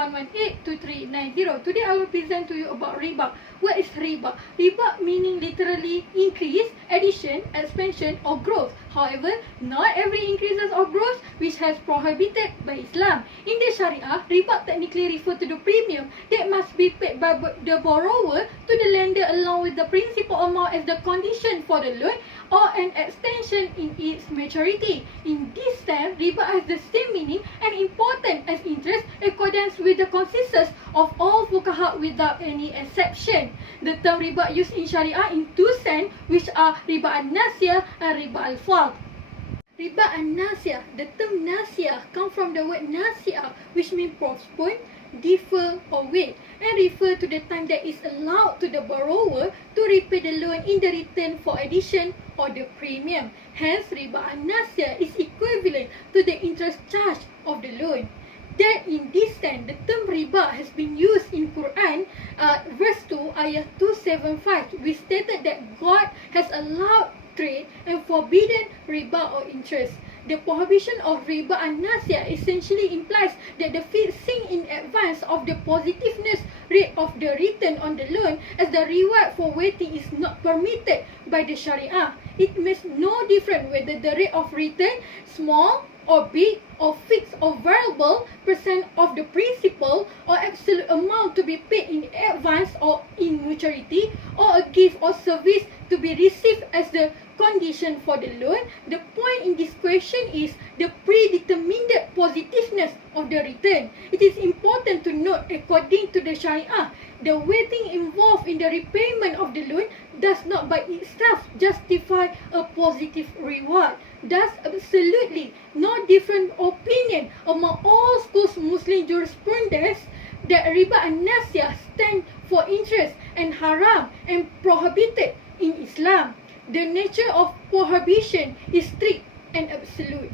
SMA2013-2390. Today I will present to you about riba. What is riba? Riba meaning literally increase, addition, expansion or growth. However, not every increases or growth which has prohibited by Islam. In the Sharia, riba technically refer to the premium that must be paid by the borrower to the lender along with the principal amount as the condition for the loan or an extension in its maturity. In this sense, riba has the same meaning and important as interest accordance with the consensus of all fuqaha without any exception. The term riba used in Sharia in two sense, which are riba an-nasiyah and riba al-fadl. Riba an-nasiyah, the term nasiyah comes from the word nasiyah, which means postpone, defer or wait, and refer to the time that is allowed to the borrower to repay the loan in the return for addition or the premium. Hence, riba an-nasiyah is equivalent to the interest charge of the loan. That in this sense, the term riba has been used in Quran, verse 2, ayah 275, which stated that God has allowed trade and forbidden riba or interest. The prohibition of riba an-nasiyah essentially implies that the fixing in advance of the positiveness rate of the return on the loan as the reward for waiting is not permitted by the Sharia. It makes no difference whether the rate of return small or big or fixed or variable percent of the principal or absolute amount to be paid in advance or in maturity or a gift or service to be received as the condition for the loan. The point in this question is the predetermined positiveness of the return. It is important to note, according to the Sharia, the waiting involved in the repayment of the loan does not by itself justify a positive reward. Thus, absolutely no different opinion among all schools Muslim jurisprudence that riba an-nasiyah stand for interest and haram and prohibited in Islam. The nature of prohibition is strict and absolute.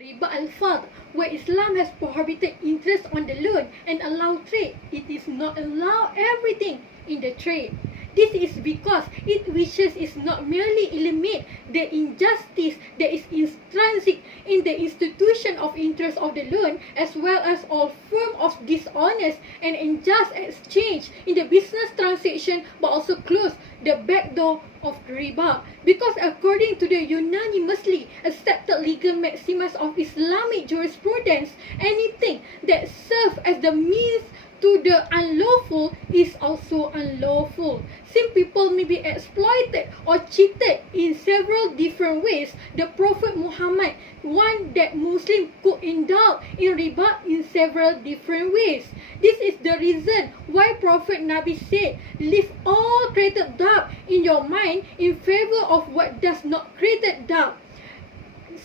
Riba al-fadl, where Islam has prohibited interest on the loan and allowed trade, it is not allow everything in the trade. This is because it wishes is not merely eliminate the injustice that is intrinsic in the institution of interest of the loan, as well as all form of dishonest and unjust exchange in the business transaction, but also close the back door of riba. Because according to the unanimously accepted legal maxims of Islamic jurisprudence, anything that serves as the means to the unlawful is also unlawful. Since people may be exploited or cheated in several different ways, the Prophet Mohmad warned that Muslims could indulge in riba in several different ways. This is the reason why Prophet Nabi said, leave all created doubt in your mind in favor of what does not create doubt.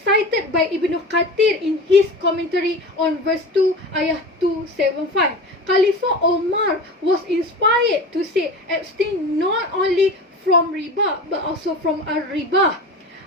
Cited by Ibn Kathir in his commentary on verse 2, ayah 275. Khalifah Omar was inspired to say, abstain not only from riba, but also from riba.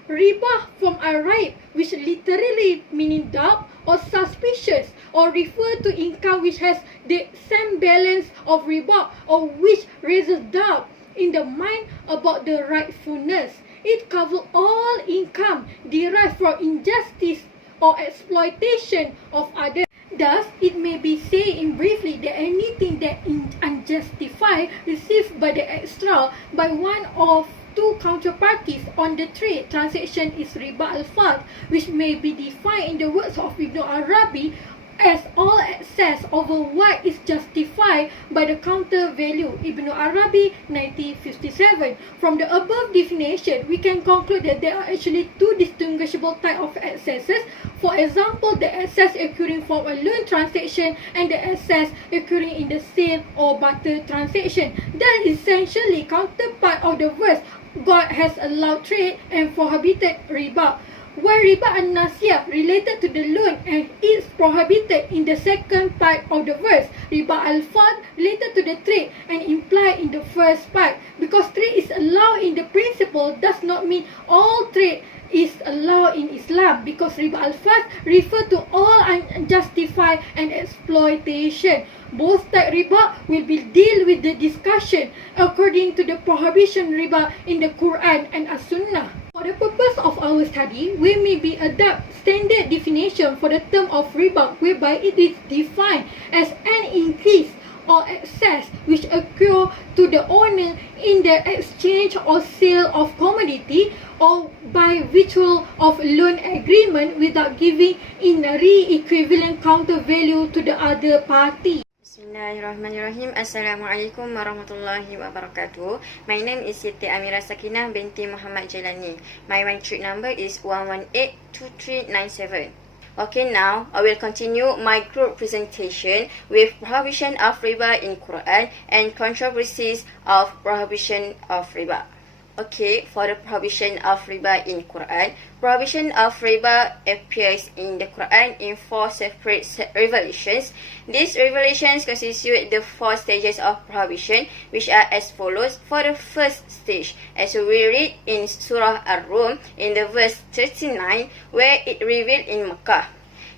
Riba from raib, which literally meaning doubt or suspicious, or refer to income which has the same balance of riba or which raises doubt in the mind about the rightfulness. It covers all income derived from injustice or exploitation of others. Thus, it may be said in briefly that anything that is unjustified received by the extra by one of two counterparties on the trade transaction is riba al-fadl, which may be defined in the words of Ibn Arabi as all excess over what is justified by the counter value. Ibn Arabi 1957. From the above definition, we can conclude that there are actually two distinguishable types of excesses. For example, the excess occurring from a loan transaction and the excess occurring in the sale or barter transaction. That is essentially counterpart of the verse, God has allowed trade and prohibited riba. Where riba an-nasiyah related to the loan and is prohibited in the second part of the verse, riba al-fadl related to the trade and implied in the first part. Because trade is allowed in the principle does not mean all trade is allowed in Islam, because riba al-fadl refer to all unjustified and exploitation. Both type riba will be deal with the discussion according to the prohibition riba in the Quran and As-Sunnah. For the purpose of our study, we may be adopt standard definition for the term of riba, whereby it is defined as an his or access which occur to the owner in the exchange or sale of commodity or by virtue of loan agreement without giving in a re-equivalent counter value to the other party. Bismillahirrahmanirrahim. Assalamualaikum warahmatullahi wabarakatuh. My name is Siti Amira Sakinah Binti Mohmad Jailani. My matric number is 1182397. Okay, now I will continue my group presentation with prohibition of riba in Quran and controversies of prohibition of riba. Okay, for the prohibition of riba in Quran, prohibition of riba appears in the Quran in 4 separate revelations. These revelations constitute the 4 stages of prohibition, which are as follows. For the first stage, as we read in Surah Ar-Rum in the verse 39, where it revealed in Makkah.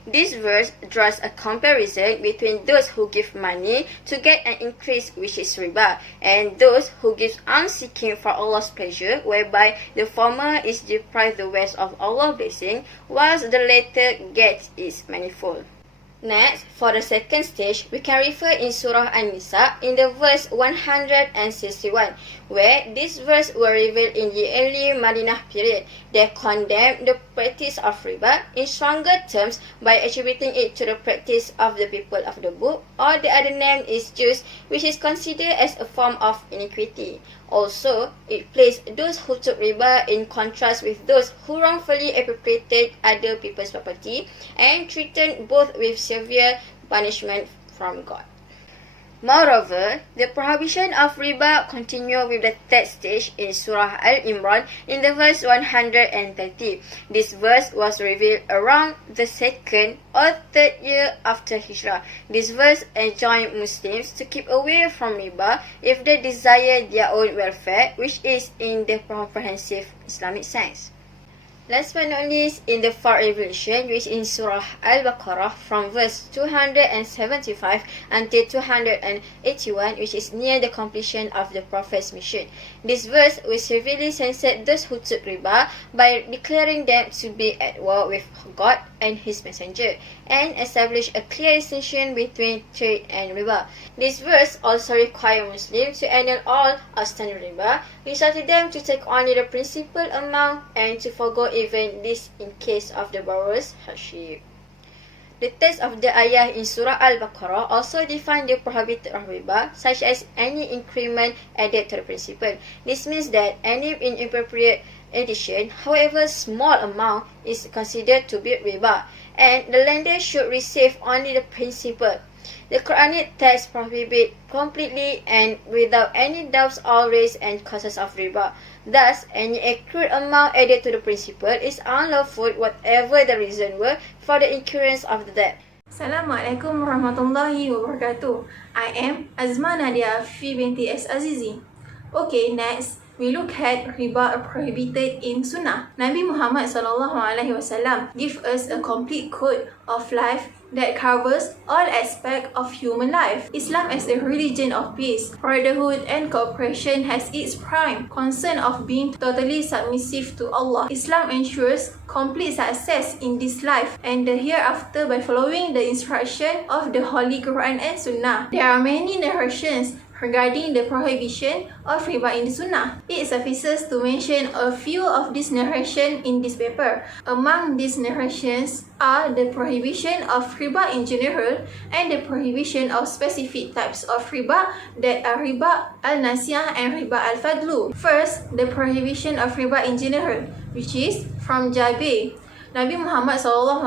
This verse draws a comparison between those who give money to get an increase, which is riba, and those who give alms seeking for Allah's pleasure, whereby the former is deprived the rest of Allah's blessing, whilst the latter gets its manifold. Next, for the second stage, we can refer in Surah An-Nisa in the verse 161, where this verse were revealed in the early Madinah period. They condemned the practice of riba in stronger terms by attributing it to the practice of the people of the book, or the other name is Jews, which is considered as a form of iniquity. Also, it placed those who took riba in contrast with those who wrongfully appropriated other people's property and threatened both with severe punishment from God. Moreover, the prohibition of riba continued with the third stage in Surah Al-Imran in the verse 130. This verse was revealed around the 2nd or 3rd year after Hijrah. This verse enjoined Muslims to keep away from riba if they desire their own welfare, which is in the comprehensive Islamic sense. Last but not least, in the fourth revelation, which is in Surah Al-Baqarah from verse 275 until 281, which is near the completion of the Prophet's mission. This verse will severely censor those who took riba by declaring them to be at war with God and His Messenger, and establish a clear distinction between trade and riba. This verse also requires Muslims to annul all outstanding riba, instructing them to take only the principal amount and to forgo even this in case of the borrower's hardship. The text of the ayah in Surah Al-Baqarah also define the prohibited of riba, such as any increment added to the principal. This means that any inappropriate addition, however small amount, is considered to be riba, and the lender should receive only the principal. The Quranic text prohibits completely and without any doubts all rates and causes of riba. Thus, any accrued amount added to the principal is unlawful, whatever the reason were for the incurrence of the debt. Assalamualaikum warahmatullahi wabarakatuh. I am Azma Nadiah Afifi Binti Azizi. Okay, next we look at riba prohibited in Sunnah. Nabi Muhammad SAW give us a complete code of life that covers all aspects of human life. Islam as a religion of peace, brotherhood and cooperation has its prime concern of being totally submissive to Allah. Islam ensures complete success in this life and the hereafter by following the instruction of the Holy Quran and Sunnah. There are many narrations regarding the prohibition of riba in the Sunnah. It suffices to mention a few of these narrations in this paper. Among these narrations are the prohibition of riba in general and the prohibition of specific types of riba that are riba al-nasiyah and riba al-fadlu. First, the prohibition of riba in general, which is from Jabir. Nabi Muhammad SAW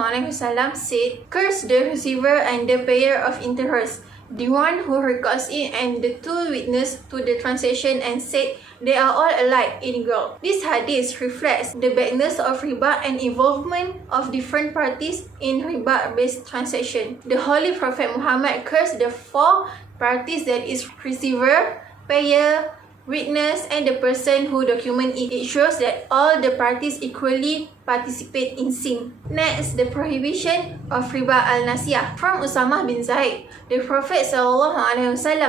said, "Curse the receiver and the payer of interest, the one who records it and the two witnesses to the transaction, and said they are all alike illegal." This hadith reflects the badness of riba and involvement of different parties in riba-based transaction. The Holy Prophet Muhammad cursed the 4 parties, that is receiver, payer, witness and the person who document it. It shows that all the parties equally participate in sin. Next, the prohibition of riba al-nasiyah. From Usama bin Zaid, the Prophet SAW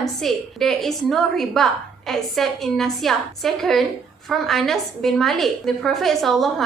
said, "There is no riba except in nasiyah." Second, from Anas bin Malik, the Prophet SAW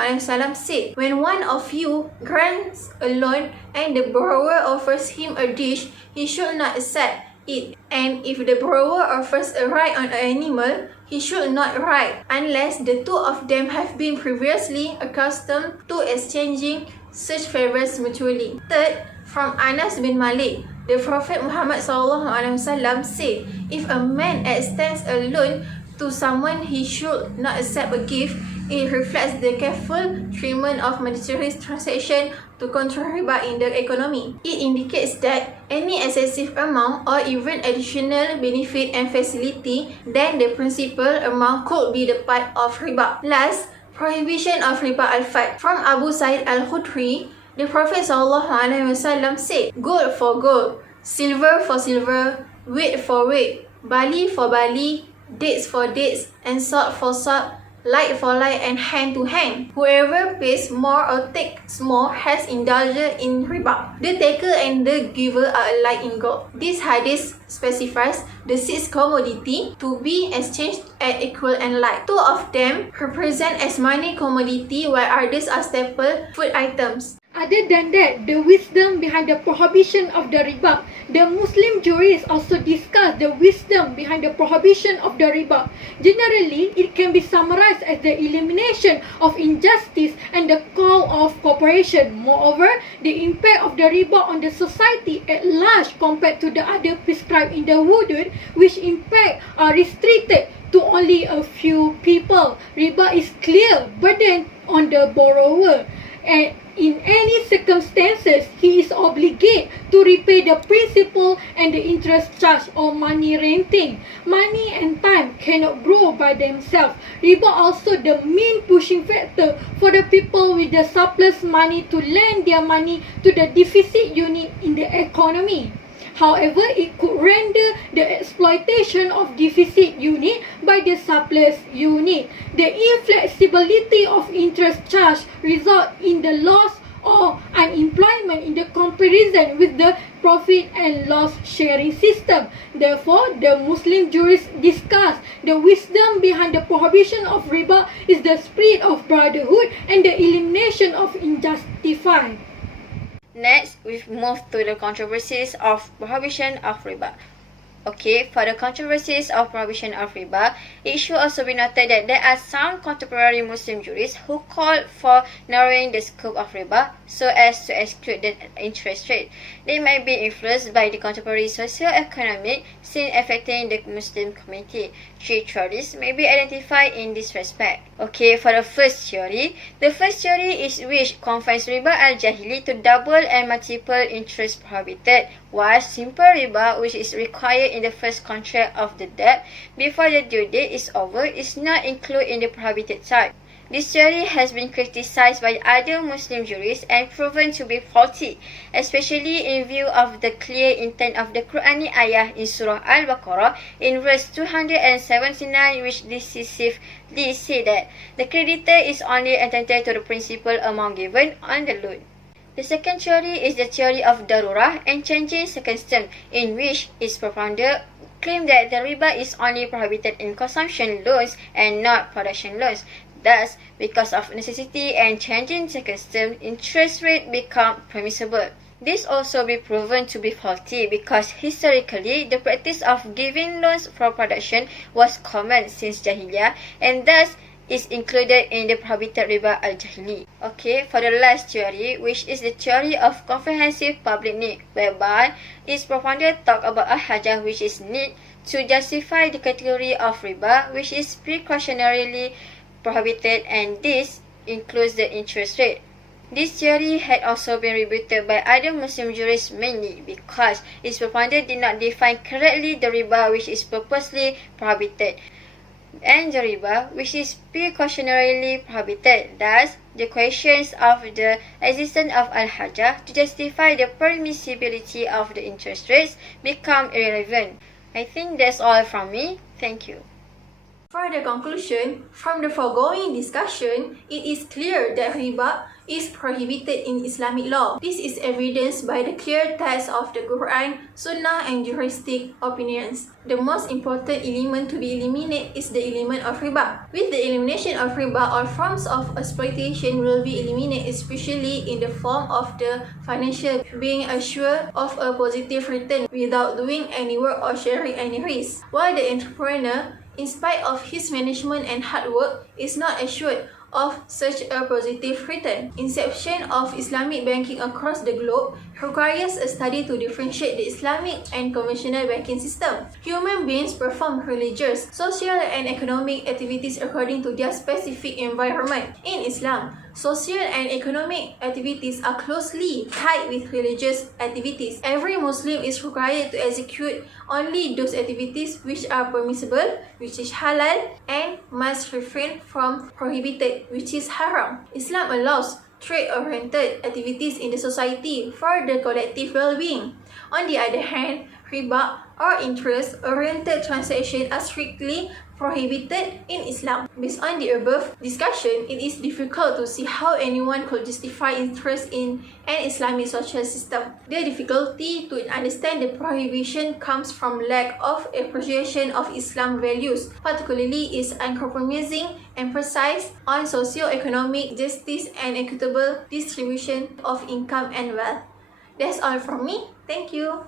said, "When one of you grants a loan and the borrower offers him a dish, he should not accept it. And if the borrower offers a ride on an animal, he should not ride unless the two of them have been previously accustomed to exchanging such favors mutually. Third, from Anas bin Malik, the Prophet Muhammad SAW said, if a man extends a loan to someone, he should not accept a gift. It reflects the careful treatment of monetary transaction to control riba in the economy. It indicates that any excessive amount or even additional benefit and facility than the principal amount could be the part of riba. Last, prohibition of riba al-fad. From Abu Sa'id al-Khudri, the Prophet SAW said, gold for gold, silver for silver, weight for weight, barley for barley, dates for dates, and salt for salt, light for light, and hand to hand. Whoever pays more or takes more has indulged in riba. The taker and the giver are alike in gold. This hadith specifies the 6 commodity to be exchanged at equal and like. 2 of them represent as money commodity while others are staple food items. Other than that, the wisdom behind the prohibition of the riba. The Muslim jurists also discuss the wisdom behind the prohibition of the riba. Generally, it can be summarized as the elimination of injustice and the call of cooperation. Moreover, the impact of the riba on the society at large compared to the other prescribed in the hudud, which impact are restricted to only a few people. Riba is clear burden on the borrower, and in any circumstances, he is obligated to repay the principal and the interest charge or money renting. Money and time cannot grow by themselves. Riba also the main pushing factor for the people with the surplus money to lend their money to the deficit unit in the economy. However, it could render the exploitation of deficit unit by the surplus unit. The inflexibility of interest charge result in the loss or unemployment in the comparison with the profit and loss sharing system. Therefore, the Muslim jurists discuss the wisdom behind the prohibition of riba is the spirit of brotherhood and the elimination of injustified. Next, we've moved to the controversies of prohibition of riba. Okay, for the controversies of prohibition of riba, it should also be noted that there are some contemporary Muslim jurists who call for narrowing the scope of riba so as to exclude the interest rate. They might be influenced by the contemporary socio-economic scene affecting the Muslim community. 3 theories may be identified in this respect. Okay, for the first theory is which confines riba al-jahili to double and multiple interest prohibited, while simple riba, which is required in the first contract of the debt before the due date is over, is not included in the prohibited type. This theory has been criticized by other Muslim jurists and proven to be faulty, especially in view of the clear intent of the Quranic ayah in Surah Al-Baqarah in verse 279, which decisively say that the creditor is only entitled to the principal amount given on the loan. The second theory is the theory of darurah and changing circumstance, in which its propounder claim that the riba is only prohibited in consumption loans and not production loans. Thus, because of necessity and changing circumstance, interest rate become permissible. This also be proven to be faulty because historically the practice of giving loans for production was common since Jahiliyah and thus is included in the prohibited riba al-jahili. Okay, for the last theory, which is the theory of comprehensive public need, whereby its propounder talk about al-hajah, which is need, to justify the category of riba, which is precautionarily prohibited, and this includes the interest rate. This theory had also been rebutted by other Muslim jurists mainly because its propounder did not define correctly the riba which is purposely prohibited and the riba which is precautionarily prohibited. Thus, the questions of the existence of al-hajah to justify the permissibility of the interest rates become irrelevant. I think that's all from me. Thank you. For the conclusion, from the foregoing discussion, it is clear that riba is prohibited in Islamic law. This is evidenced by the clear text of the Quran, Sunnah and juristic opinions. The most important element to be eliminated is the element of riba. With the elimination of riba, all forms of exploitation will be eliminated, especially in the form of the financial being assured of a positive return without doing any work or sharing any risk, while the entrepreneur, in spite of his management and hard work, is not assured of such a positive return. Inception of Islamic banking across the globe requires a study to differentiate the Islamic and conventional banking system. Human beings perform religious, social and economic activities according to their specific environment. In Islam, social and economic activities are closely tied with religious activities. Every Muslim is required to execute only those activities which are permissible, which is halal, and must refrain from prohibited, which is haram. Islam allows trade-oriented activities in the society for the collective well-being. On the other hand, riba or interest-oriented transactions are strictly prohibited in Islam. Based on the above discussion, it is difficult to see how anyone could justify interest in an Islamic social system. The difficulty to understand the prohibition comes from lack of appreciation of Islam values, particularly its uncompromising emphasis on socio-economic justice and equitable distribution of income and wealth. That's all from me. Thank you.